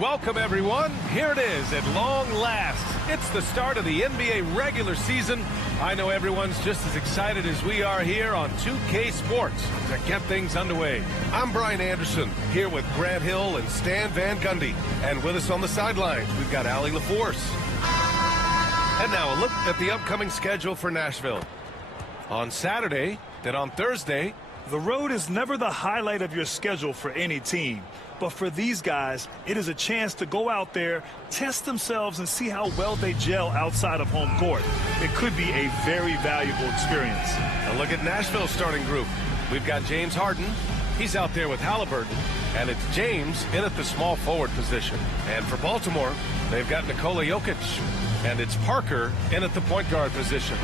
Welcome, everyone. Here it is at long last. It's the start of the NBA regular season. I know everyone's just as excited as we are here on 2K Sports to get things underway. I'm Brian Anderson, here with Grant Hill and Stan Van Gundy. And with us on the sidelines, we've got Allie LaForce. And now a look at the upcoming schedule for Nashville. On Saturday, then on Thursday. The road is never the highlight of your schedule for any team. But for these guys, it is a chance to go out there, test themselves, and see how well they gel outside of home court. It could be a very valuable experience. A look at Nashville's starting group. We've got James Harden. He's out there with Halliburton. And it's James in at the small forward position. And for Baltimore, they've got Nikola Jokic. And it's Parker in at the point guard position.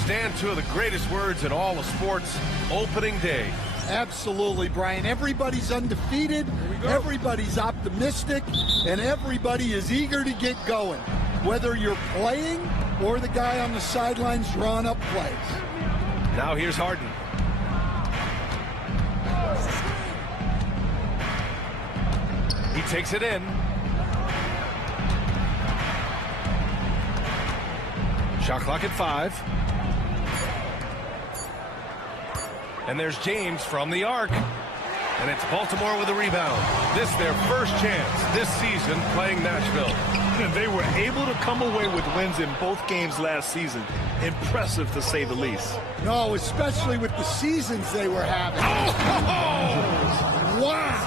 Stan, two of the greatest words in all of sports, opening day. Absolutely, Brian. Everybody's undefeated, everybody's optimistic, and everybody is eager to get going, whether you're playing or the guy on the sidelines drawing up plays. Now here's Harden. He takes it in. Shot clock at 5. And there's James from the arc. And it's Baltimore with a rebound. This their first chance this season playing Nashville. And they were able to come away with wins in both games last season. Impressive, to say the least. No, especially with the seasons they were having. Oh! Wow!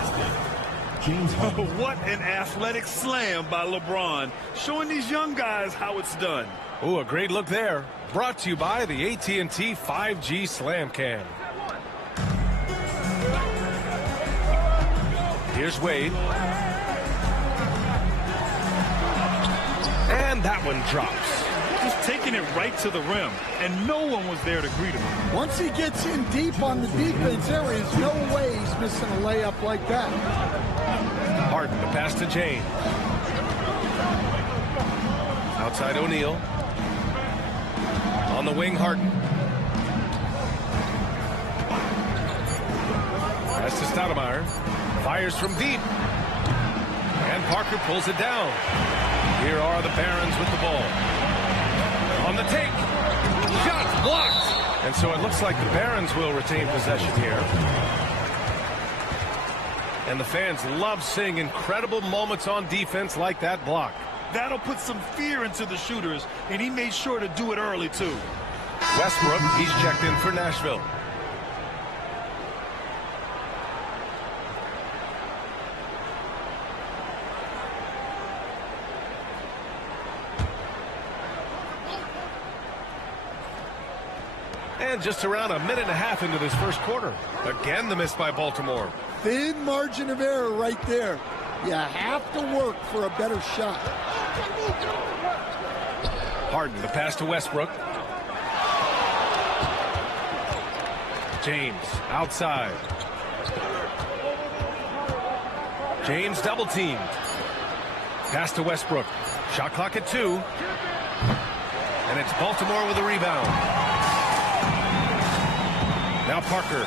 What an athletic slam by LeBron, showing these young guys how it's done. Ooh, a great look there. Brought to you by the AT&T 5G Slam Cam. Here's Wade. And that one drops. Just taking it right to the rim, and no one was there to greet him. Once he gets in deep on the defense, there is no way he's missing a layup like that. Harden, the pass to James. Outside O'Neal. On the wing, Harden. Pass to Stoudemire. Fires from deep. And Parker pulls it down. Here are the Barons with the ball. On the take. Shot blocked. And so it looks like the Barons will retain possession here. And the fans love seeing incredible moments on defense like that block. That'll put some fear into the shooters, and he made sure to do it early, too. Westbrook, he's checked in for Nashville. And just around a minute and a half into this first quarter. Again, the miss by Baltimore. Thin margin of error right there. You have to work for a better shot. Harden, the pass to Westbrook. James, outside. James double teamed. Pass to Westbrook. Shot clock at 2. And it's Baltimore with a rebound. Now Parker.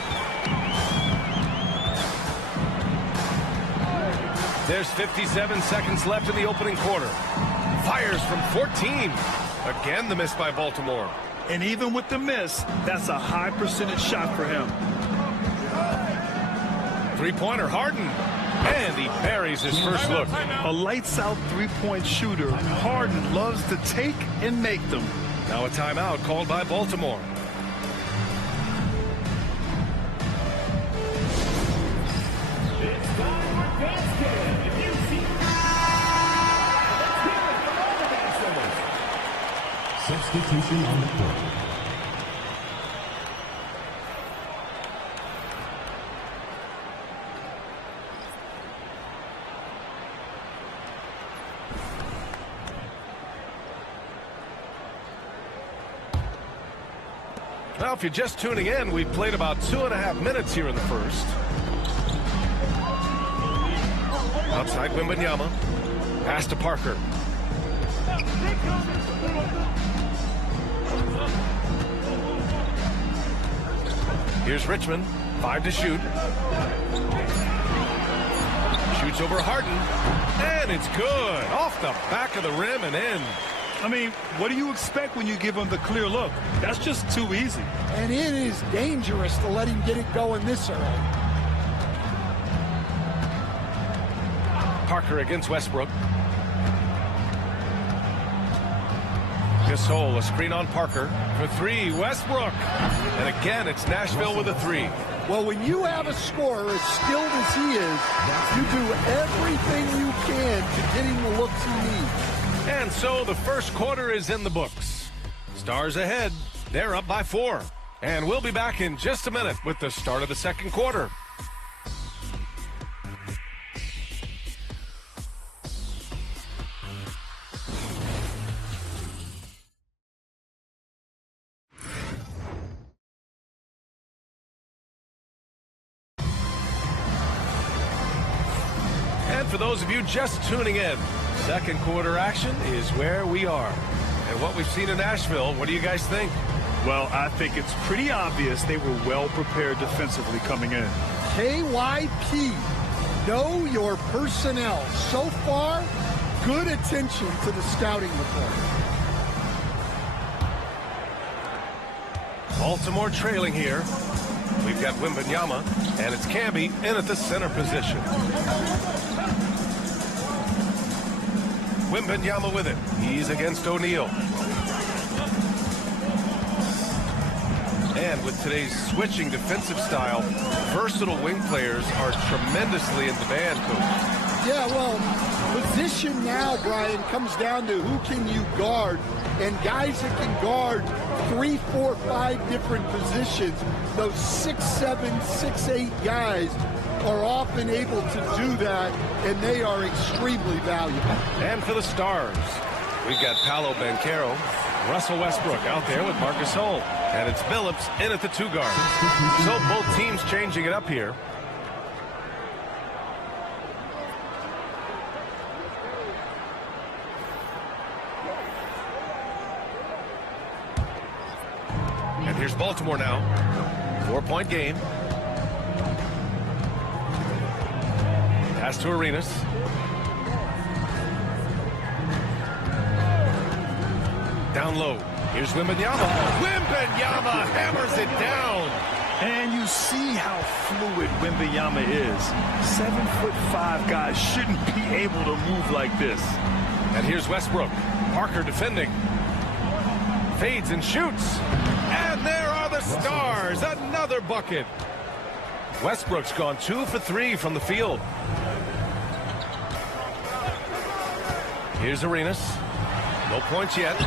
There's 57 seconds left in the opening quarter. Fires from 14. Again, the miss by Baltimore. And even with the miss, that's a high percentage shot for him. Three-pointer, Harden. And he buries his first look. A lights-out three-point shooter. Harden loves to take and make them. Now a timeout called by Baltimore. Substitution on the court. Well, if you're just tuning in, we've played about 2.5 minutes here in the first. Outside Wembanyama. Pass to Parker. Here's Richmond. 5 to shoot. Shoots over Harden. And And it's good. Off the back of the rim and in. I mean, what do you expect when you give him the clear look? That's just too easy. And it is dangerous to let him get it going this early. Parker against Westbrook. Gasol, a screen on Parker for three. Westbrook. And again, it's Nashville with a three. Well, when you have a scorer as skilled as he is, you do everything you can to get him the looks he needs. And so the first quarter is in the books. Stars ahead. They're up by 4. And we'll be back in just a minute with the start of the second quarter. For those of you just tuning in, second quarter action is where we are. And what we've seen in Nashville, what do you guys think? Well, I think it's pretty obvious they were well prepared defensively coming in. KYP, know your personnel. So far, good attention to the scouting report. Baltimore trailing here. We've got Wembanyama, and it's Camby in at the center position. Wembanyama with it. He's against O'Neal. And with today's switching defensive style, versatile wing players are tremendously in demand, Coach. Yeah, well, position now, Brian, comes down to who can you guard. And guys that can guard 3, 4, 5 different positions, those 6'7", 6'8" guys are often able to do that, and they are extremely valuable. And for the Stars, we've got Paolo Banchero, Russell Westbrook out there with Marcus Hull. And it's Billups in at the 2 guard. So both teams changing it up here. And here's Baltimore now. 4-point game. Pass to Arenas. Down low. Here's Wembanyama. Wembanyama hammers it down. And you see how fluid Wembanyama is. 7'5" guys shouldn't be able to move like this. And here's Westbrook. Parker defending. Fades and shoots. And there are the Stars. Another bucket. Westbrook's gone 2 for 3 from the field. Here's Arenas. No points yet.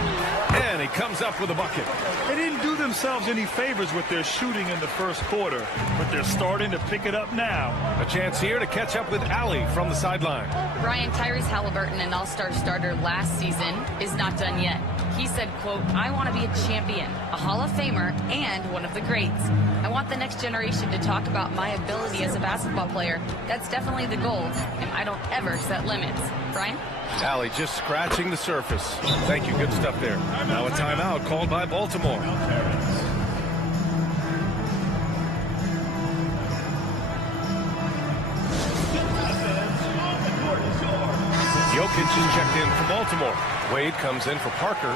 And he comes up with a bucket. They didn't do themselves any favors with their shooting in the first quarter, but they're starting to pick it up now. A chance here to catch up with Allie from the sideline. Brian, Tyrese Halliburton, an all-star starter last season, is not done yet. He said, quote, I want to be a champion, a Hall of Famer, and one of the greats. I want the next generation to talk about my ability as a basketball player. That's definitely the goal, and I don't ever set limits. Brian? Allie just scratching the surface. Thank you. Good stuff there. Now a timeout called by Baltimore. Jokic is checked in for Baltimore. Wade comes in for Parker.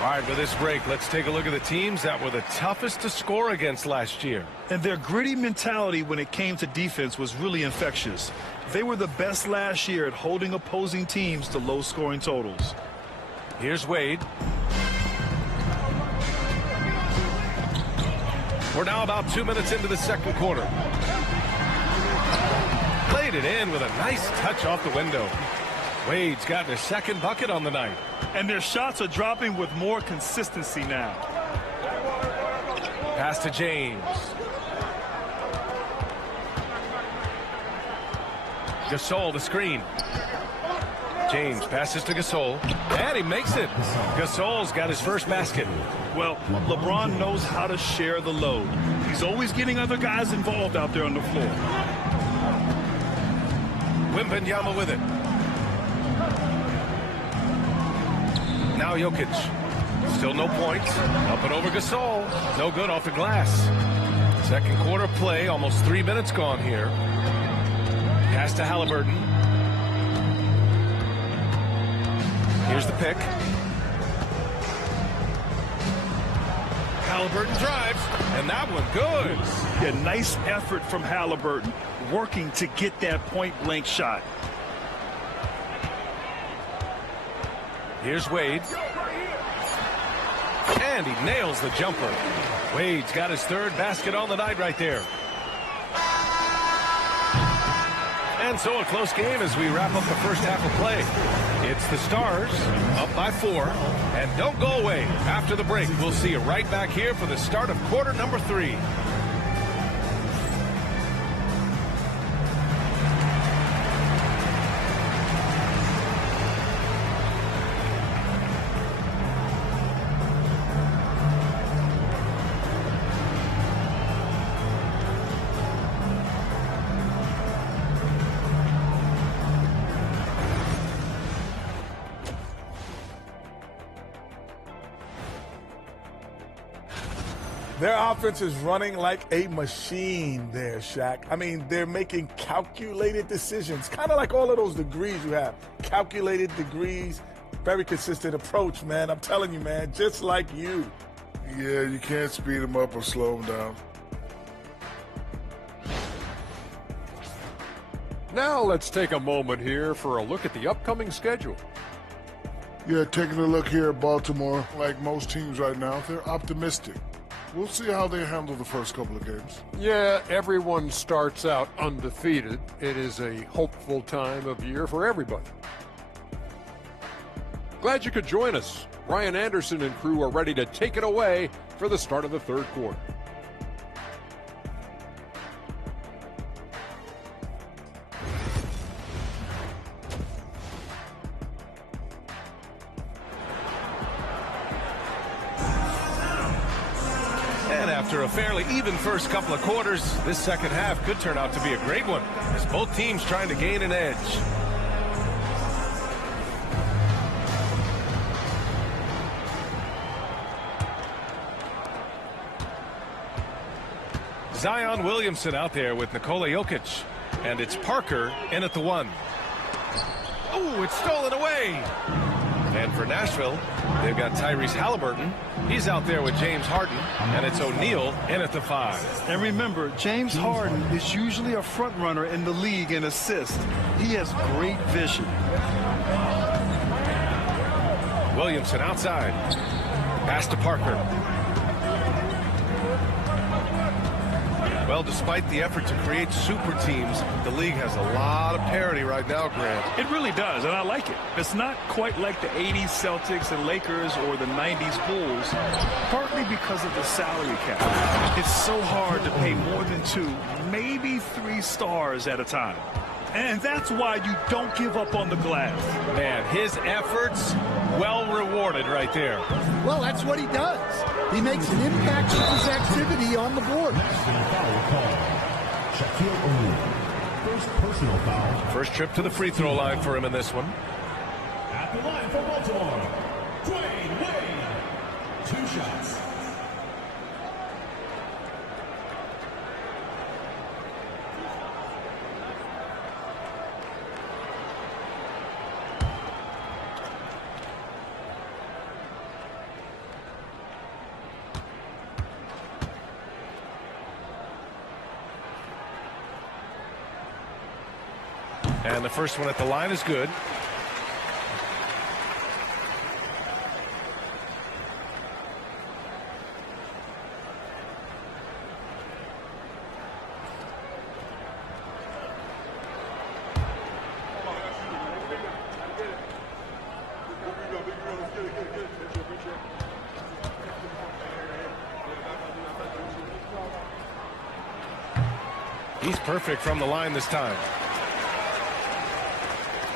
All right, with this break, let's take a look at the teams that were the toughest to score against last year. And their gritty mentality when it came to defense was really infectious. They were the best last year at holding opposing teams to low-scoring totals. Here's Wade. We're now about 2 minutes into the second quarter. Played it in with a nice touch off the window. Wade's gotten his second bucket on the night. And their shots are dropping with more consistency now. Pass to James. Gasol, the screen. James passes to Gasol, and he makes it. Gasol's got his first basket. Well, LeBron knows how to share the load. He's always getting other guys involved out there on the floor. Wembanyama with it. Now Jokic. Still no points. Up and over Gasol. No good off the glass. Second quarter play. Almost 3 minutes gone here. Pass to Halliburton. pick. Halliburton drives, and that one good. Yeah, nice effort from Halliburton, working to get that point-blank shot. Here's Wade. And he nails the jumper. Wade's got his third basket on the night right there. And so a close game as we wrap up the first half of play. It's the Stars up by 4. And don't go away. After the break, we'll see you right back here for the start of quarter number 3. Their offense is running like a machine there, Shaq. I mean, they're making calculated decisions, kind of like all of those degrees you have. Calculated degrees, very consistent approach, man. I'm telling you, man, just like you. Yeah, you can't speed them up or slow them down. Now let's take a moment here for a look at the upcoming schedule. Yeah, taking a look here at Baltimore, like most teams right now, they're optimistic. We'll see how they handle the first couple of games. Yeah, everyone starts out undefeated. It is a hopeful time of year for everybody. Glad you could join us. Ryan Anderson and crew are ready to take it away for the start of the third quarter. After a fairly even first couple of quarters, this second half could turn out to be a great one as both teams trying to gain an edge. Zion Williamson out there with Nikola Jokic, and it's Parker in at the 1. Oh, it's stolen away. And for Nashville, they've got Tyrese Halliburton. He's out there with James Harden, and it's O'Neal in at the 5. And remember, James Harden is usually a front runner in the league in assists. He has great vision. Williamson outside. Pass to Parker. Well, despite the effort to create super teams, the league has a lot of parity right now, Grant. It really does, and I like it. It's not quite like the 80s Celtics and Lakers or the 90s Bulls, partly because of the salary cap. It's so hard to pay more than 2, maybe 3 stars at a time. And that's why you don't give up on the glass. Man, his efforts well rewarded right there. Well, that's what he does. He makes an impact with his activity on the board. First personal foul. First trip to the free throw line for him in this one. At the line for Baltimore, Dwayne Wade. 2 shots. And the first one at the line is good. He's perfect from the line this time.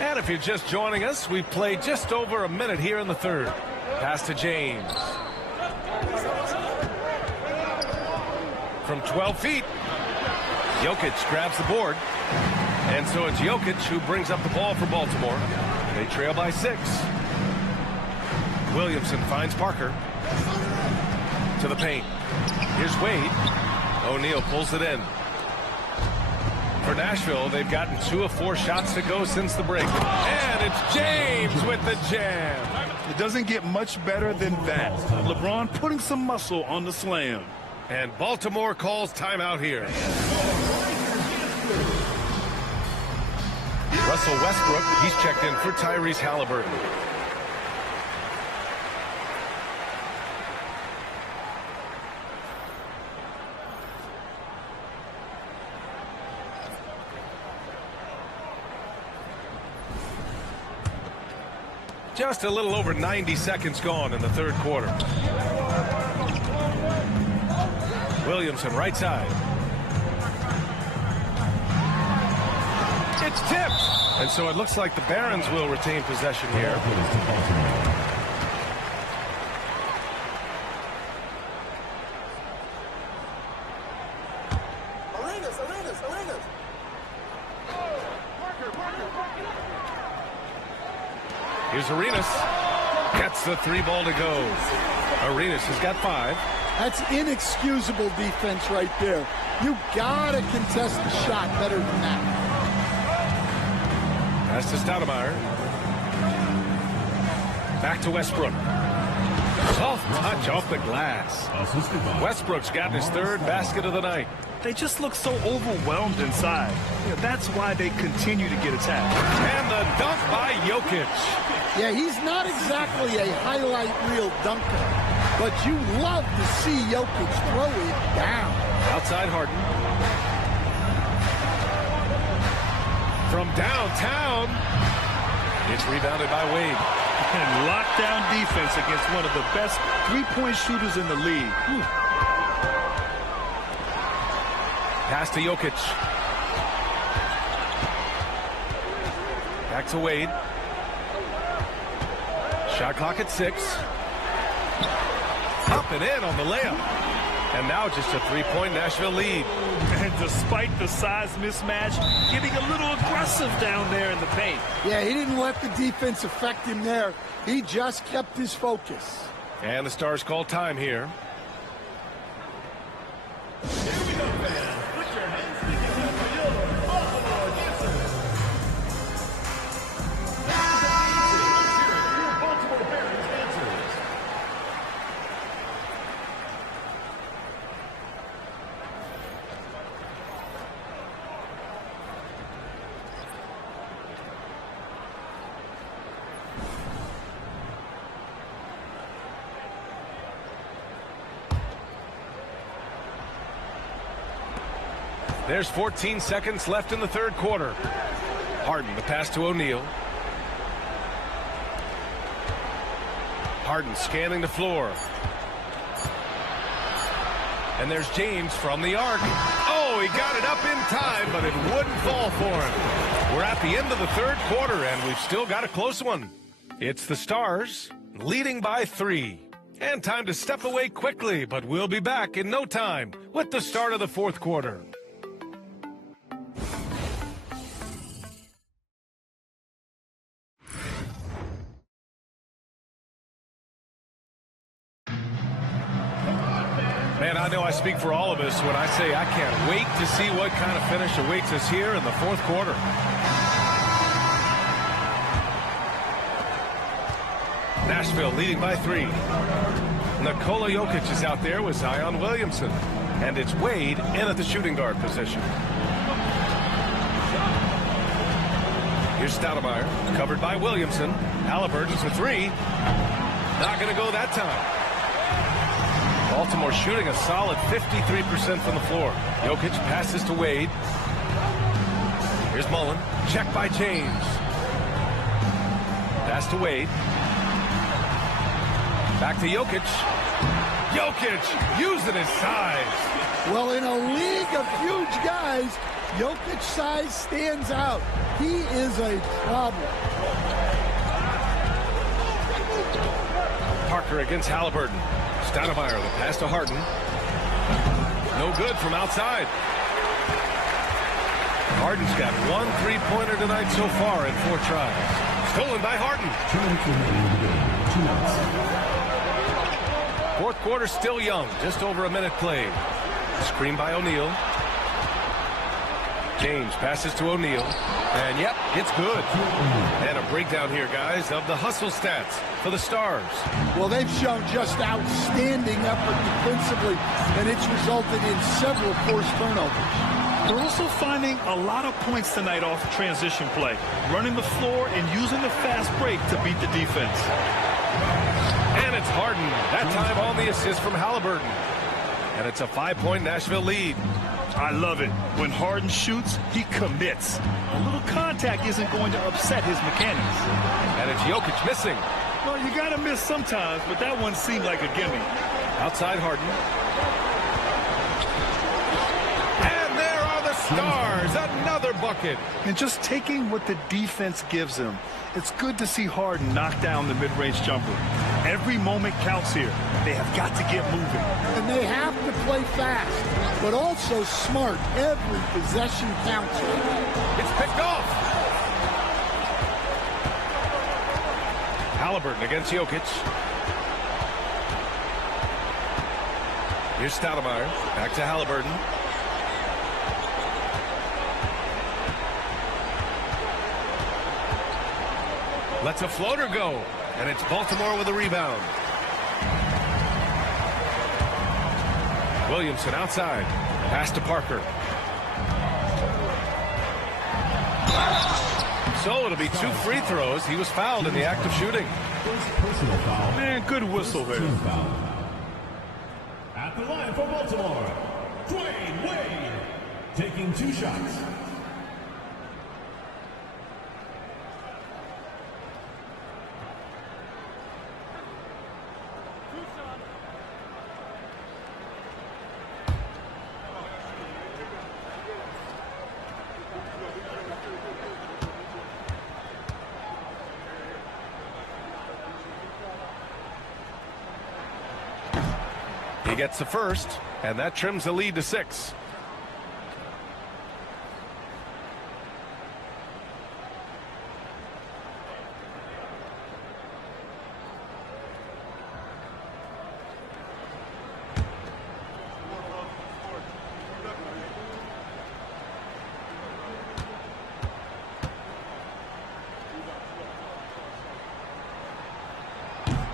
And if you're just joining us, we've played just over a minute here in the third. Pass to James. From 12 feet, Jokic grabs the board. And so it's Jokic who brings up the ball for Baltimore. They trail by 6. Williamson finds Parker. To the paint. Here's Wade. O'Neal pulls it in. For Nashville, they've gotten 2 of 4 shots to go since the break. And it's James with the jam. It doesn't get much better than that. LeBron putting some muscle on the slam. And Baltimore calls timeout here. Russell Westbrook, he's checked in for Tyrese Halliburton. Just a little over 90 seconds gone in the third quarter. Williamson, right side. It's tipped. And so it looks like the Barons will retain possession here. Here's Arenas. Gets the three ball to go. Arenas has got 5. That's inexcusable defense right there. You gotta contest the shot better than that. Pass to Stoudemire. Back to Westbrook. Soft touch off the glass. Westbrook's got his 3rd basket of the night. They just look so overwhelmed inside. Yeah, that's why they continue to get attacked. And the dunk by Jokic. Yeah, he's not exactly a highlight reel dunker, but you love to see Jokic throw it down. Outside Harden. From downtown, it's rebounded by Wade. And lockdown defense against one of the best three-point shooters in the league. Pass to Jokic. Back to Wade. Shot clock at 6. Up and in on the layup. And now just a 3-point Nashville lead. And despite the size mismatch, getting a little aggressive down there in the paint. Yeah, he didn't let the defense affect him there. He just kept his focus. And the Stars call time here. Here we go, fans. Put your hands together for your Baltimore dancers. Your Baltimore Barons dancers. There's 14 seconds left in the third quarter. Harden, the pass to O'Neal. Harden scanning the floor. And there's James from the arc. Oh, he got it up in time, but it wouldn't fall for him. We're at the end of the third quarter, and we've still got a close one. It's the Stars leading by 3. And time to step away quickly, but we'll be back in no time with the start of the fourth quarter. Man, I know I speak for all of us when I say I can't wait to see what kind of finish awaits us here in the fourth quarter. Nashville leading by 3. Nikola Jokic is out there with Zion Williamson. And it's Wade in at the shooting guard position. Here's Stoudemire, covered by Williamson. Halliburton's for 3. Not going to go that time. Baltimore shooting a solid 53% from the floor. Jokic passes to Wade. Here's Mullen. Check by James. Pass to Wade. Back to Jokic. Jokic using his size. Well, in a league of huge guys, Jokic's size stands out. He is a problem. Parker against Halliburton. Stoudemire, the pass to Harden. No good from outside. Harden's got 1 3-pointer tonight so far in 4 tries. Stolen by Harden. Fourth quarter still young. Just over a minute played. Screen by O'Neal. James passes to O'Neal. And yep, it's good. And a breakdown here, guys, of the hustle stats for the Stars. Well, they've shown just outstanding effort defensively, and it's resulted in several forced turnovers. They're also finding a lot of points tonight off transition play, running the floor and using the fast break to beat the defense. And it's Harden, that time on the assist from Halliburton. And it's a 5-point Nashville lead. I love it. When Harden shoots, he commits. A little contact isn't going to upset his mechanics. And it's Jokic missing. Well, you got to miss sometimes, but that one seemed like a gimme. Outside Harden. And there are the Stars. Another bucket. And just taking what the defense gives him. It's good to see Harden knock down the mid-range jumper. Every moment counts here. They have got to get moving. And they have to play fast, but also smart. Every possession counts. It's picked off. Halliburton against Jokic. Here's Stoudemire. Back to Halliburton. Lets a floater go. And it's Baltimore with a rebound. Williamson outside. Pass to Parker. So it'll be 2 free throws. He was fouled in the act of shooting. Man, good whistle there. At the line for Baltimore, Dwayne Wade, taking 2 shots. He gets the first, and that trims the lead to 6.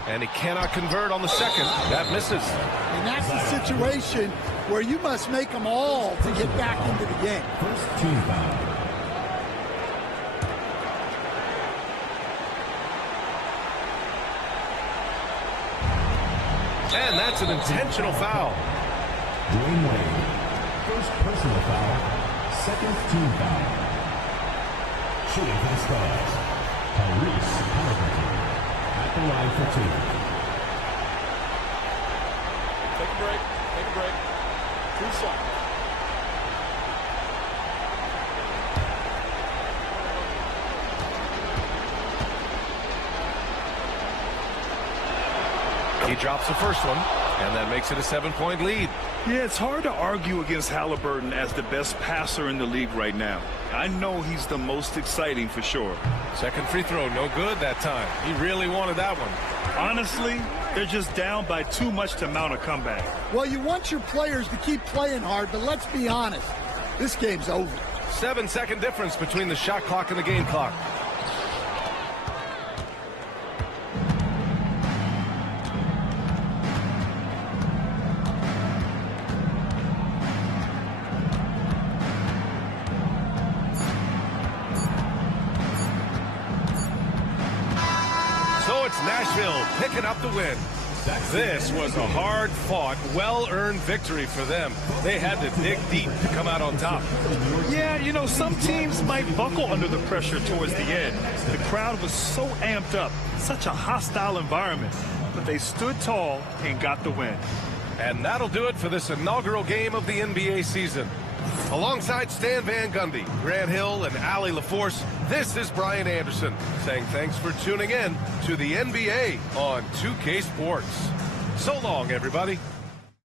And he cannot convert on the second. That misses. And that's a situation where you must make them all to get back into the game. First team foul. And that's an intentional foul. Dwayne Wade, first personal foul, second team foul. Shooting for the Stars, Halliburton. At the line for 2. Take a break. Take a break. 2 shots. He drops the first one, and that makes it a 7-point lead. Yeah, it's hard to argue against Halliburton as the best passer in the league right now. I know he's the most exciting for sure. Second free throw, no good that time. He really wanted that one. Honestly, they're just down by too much to mount a comeback. Well, you want your players to keep playing hard, but let's be honest. This game's over. 7-second difference between the shot clock and the game clock. So it's Nashville picking up the win. This was a hard-fought, well-earned victory for them. They had to dig deep to come out on top. Yeah, you know, some teams might buckle under the pressure towards the end. The crowd was so amped up, such a hostile environment. But they stood tall and got the win. And that'll do it for this inaugural game of the NBA season. Alongside Stan Van Gundy, Grant Hill, and Allie LaForce, this is Brian Anderson saying thanks for tuning in to the NBA on 2K Sports. So long, everybody.